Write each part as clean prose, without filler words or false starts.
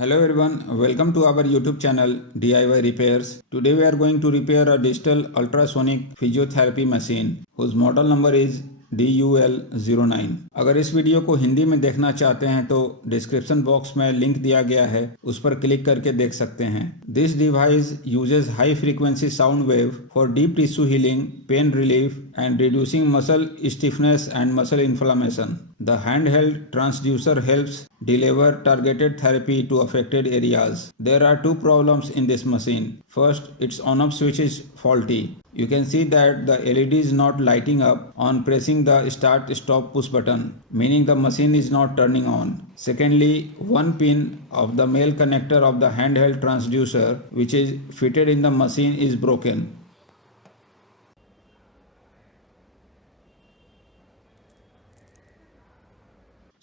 Hello everyone, welcome to our YouTube channel DIY Repairs. Today we are going to repair a digital ultrasonic physiotherapy machine whose model number is DUL09। अगर इस video को हिंदी में देखना चाहते हैं तो description box में link दिया गया है, उस पर क्लिक करके देख सकते हैं। This device uses high frequency sound wave for deep tissue healing, pain relief and reducing muscle stiffness and muscle inflammation. The handheld transducer helps deliver targeted therapy to affected areas. There are two problems in this machine. First, its on-off switch is faulty. You can see that the LED is not lighting up on pressing the start stop push button, meaning the machine is not turning on. Secondly, one pin of the male connector of the handheld transducer which is fitted in the machine is broken.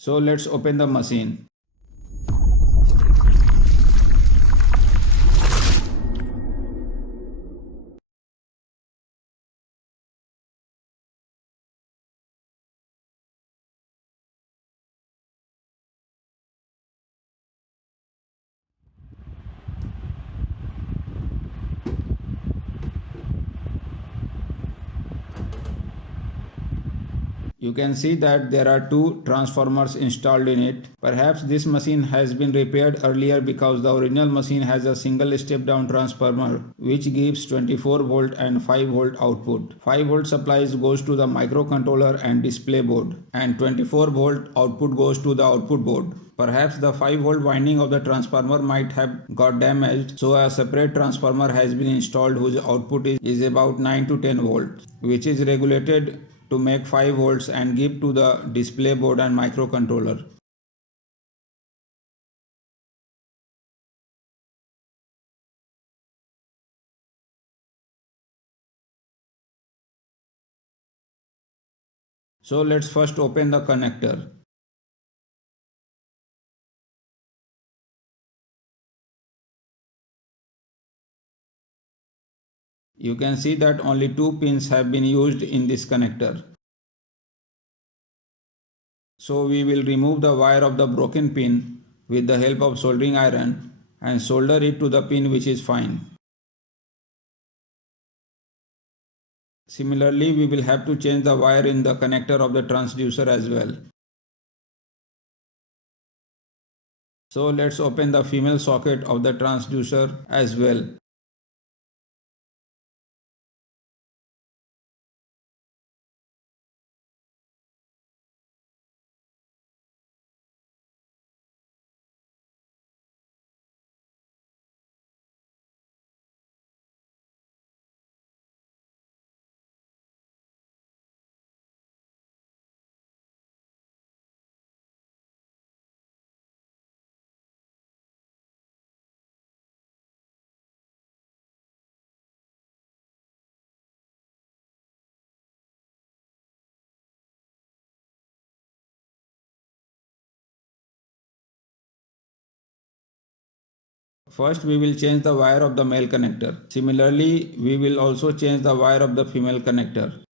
So let's open the machine. You can see that there are two transformers installed in it. Perhaps this machine has been repaired earlier because the original machine has a single step down transformer which gives 24 volt and 5 volt output. 5 volt supplies goes to the microcontroller and display board, and 24 volt output goes to the output board. Perhaps the 5 volt winding of the transformer might have got damaged, so a separate transformer has been installed whose output is about 9 to 10 volts, which is regulated to make 5 volts and give to the display board and microcontroller. So let's first open the connector. You can see that only two pins have been used in this connector. So we will remove the wire of the broken pin with the help of soldering iron and solder it to the pin which is fine. Similarly, we will have to change the wire in the connector of the transducer as well. So let's open the female socket of the transducer as well. First we will change the wire of the male connector. Similarly, we will also change the wire of the female connector.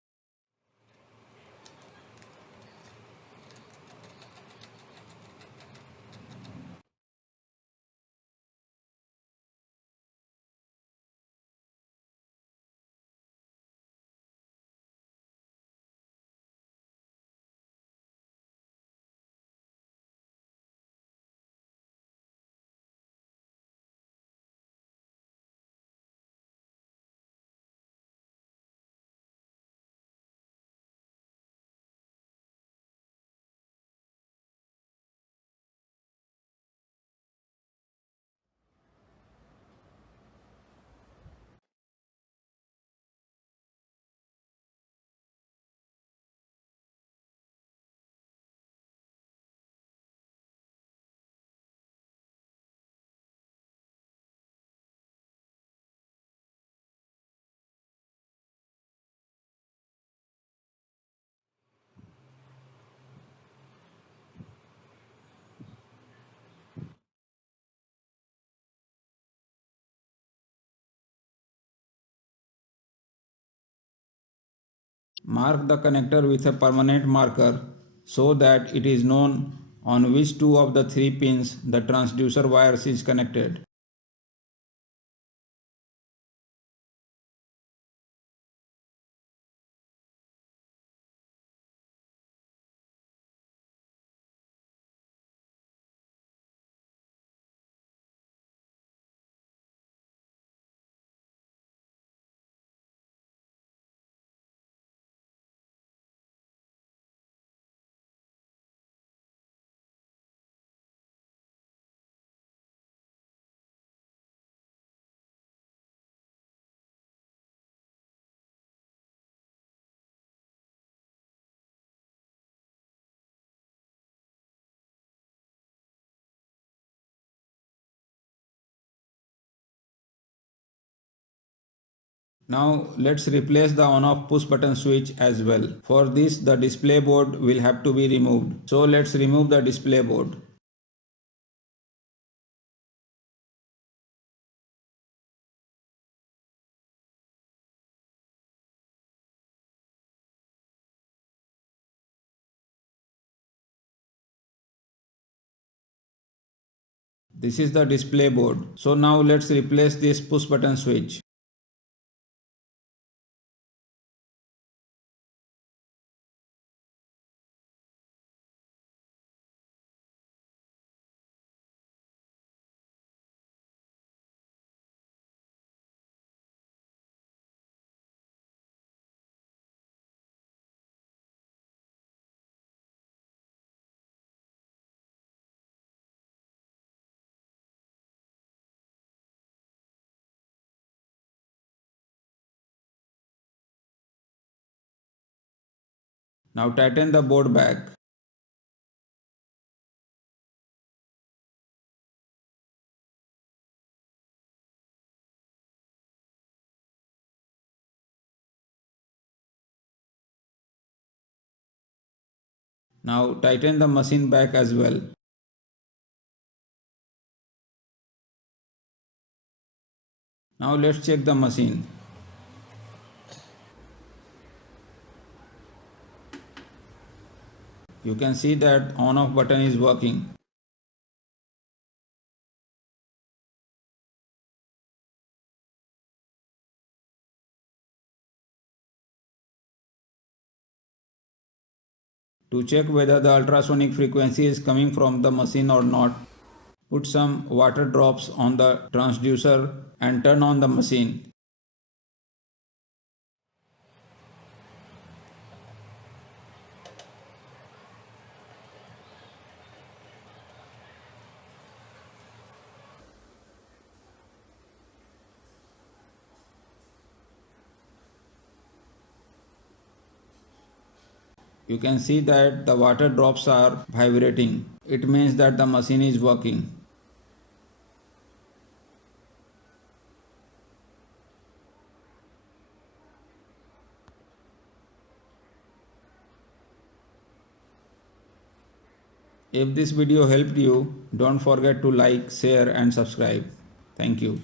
Mark the connector with a permanent marker so that it is known on which two of the three pins the transducer wires is connected. Now let's replace the on-off push button switch as well. For this the display board will have to be removed. So let's remove the display board. This is the display board. So now let's replace this push button switch. Now tighten the board back. Now tighten the machine back as well. Now let's check the machine. You can see that on-off button is working. To check whether the ultrasonic frequency is coming from the machine or not, put some water drops on the transducer and turn on the machine. You can see that the water drops are vibrating. It means that the machine is working. If this video helped you, don't forget to like, share and subscribe. Thank you.